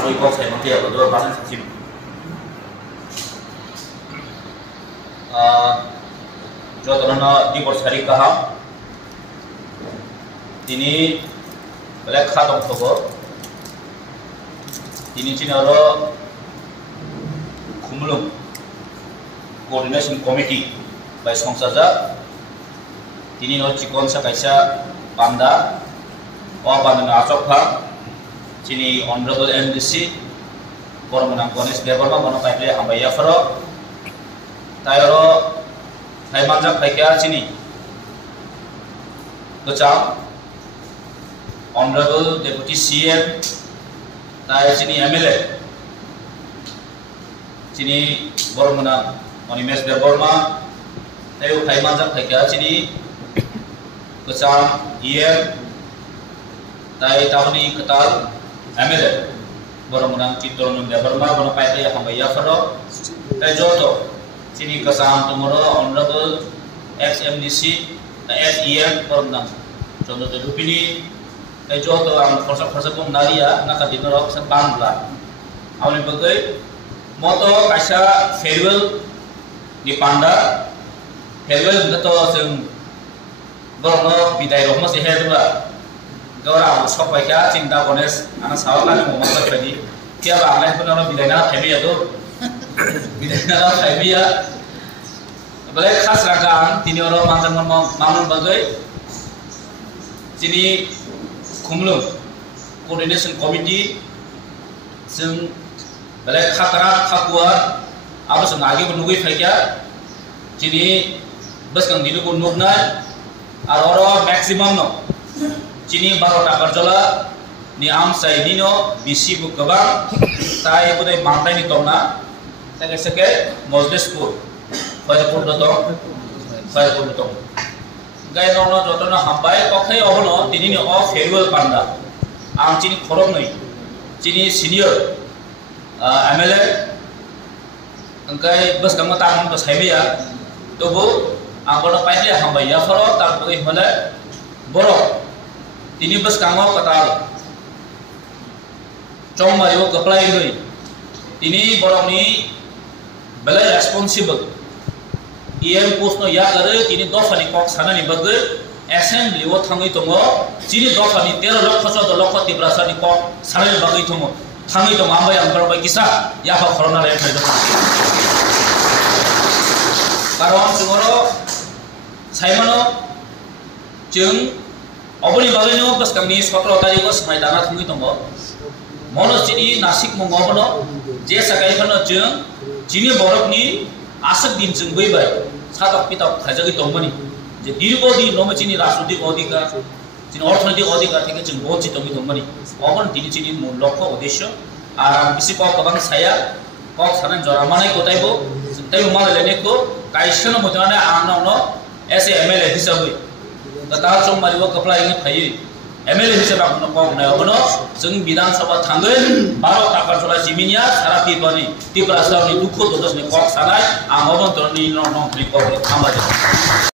Asoi kok saya nanti ya betul pasang saksi. जो तरह दी बरसारी कहा तिनी बेलेग खा दंथ'गो तिनी चिनारो खुमलुं कोऑर्डिनेशन कमिटी बाय संसाजा तिनी न चिकन साकाइसा पांडा ओ पांडा आचकफा चिनी ऑनरेबल एमडीसी बरमना गणेश देवबर्मा बनो पाइले हामबाया फरो तायरो Manjak Paikya Chini Kecam Honorable Deputy CM Tay Chini MLA Chini Bormuna Onimes Deborma Tayo Manjak Paikya Chini Kecam EM Tay Tawni Ketal MLA Bormuna Citonum Deborma Bono Paikya Hambaya Faro Tay Joto Sini kesam tomorrow honorable XMDC SEM Pornang. Contoh itu ini kejo to ang proses pun naria nak dinero sebangla. Awalnya bagai moto kaisa farewell di Panda farewell beto sing gorno bidai rohma sih hedra. Gora sok baiknya cinta kones anak sahabat kami mau masuk tadi. Tiap aneh pun orang bidai nak heavy itu. Bidana Faibia Balai khas ragaan tini orang mantan mamun bagai sini kumlum coordination committee sing balai khatara khakwa apa sengaja menunggu faikya sini bas kang dilu ko nugna aroro maximum no sini baro takar jola ni am sai dino bisi bu kabang tai budai mantai ni tona Tengah sekali Mosdespur, Fairpur dotong, Gaya nono jodoh na hambai kokai ahono tini ni farewell panda, ang cini korong ni, cini senior MLA, angkai bus kamu tangan bus heavy ya, tubuh ang kono pakai hambai ya faro tak boleh malah borok, tini bus kamu kata, cong mayu keplai ni, tini borok ni Balai responsible. EM post no ya kare tini dofani kok sana ni bagai assembly wo thangai tongo tini dofani 13 lakh 14 lakh tibrasa ni kok sana ni bagai tongo thangai tongo ambai angkar bai kisa ya ha corona re thai do karon sungoro saimano jeng oboni bagai no bas kami 17 tarikh ko samai dana thangai tongo mono tini nasik mo ngobono je sakai kono jeng Jini borok ni asak din jengbai bai satak pitak khajagi tombani je dirgo di nomo chini rasudik odika chini orthonotik odika theke jeng bochi tomi tombani ogon dini chini mul lokho uddeshyo ar bisi ko kabang saya kok sanan joramanai kotaibo taibo mal lene ko kaisano motane ana no SMLA hisabai tata chong maribo kapla ingi phai MLA hisab no kok na ogono jeng Bidhan Sabha thangen 12 takar sola siminya sara tipani tiprasa ni dukho dodos ni kok sanai ang obon torni no no klik kok ambaje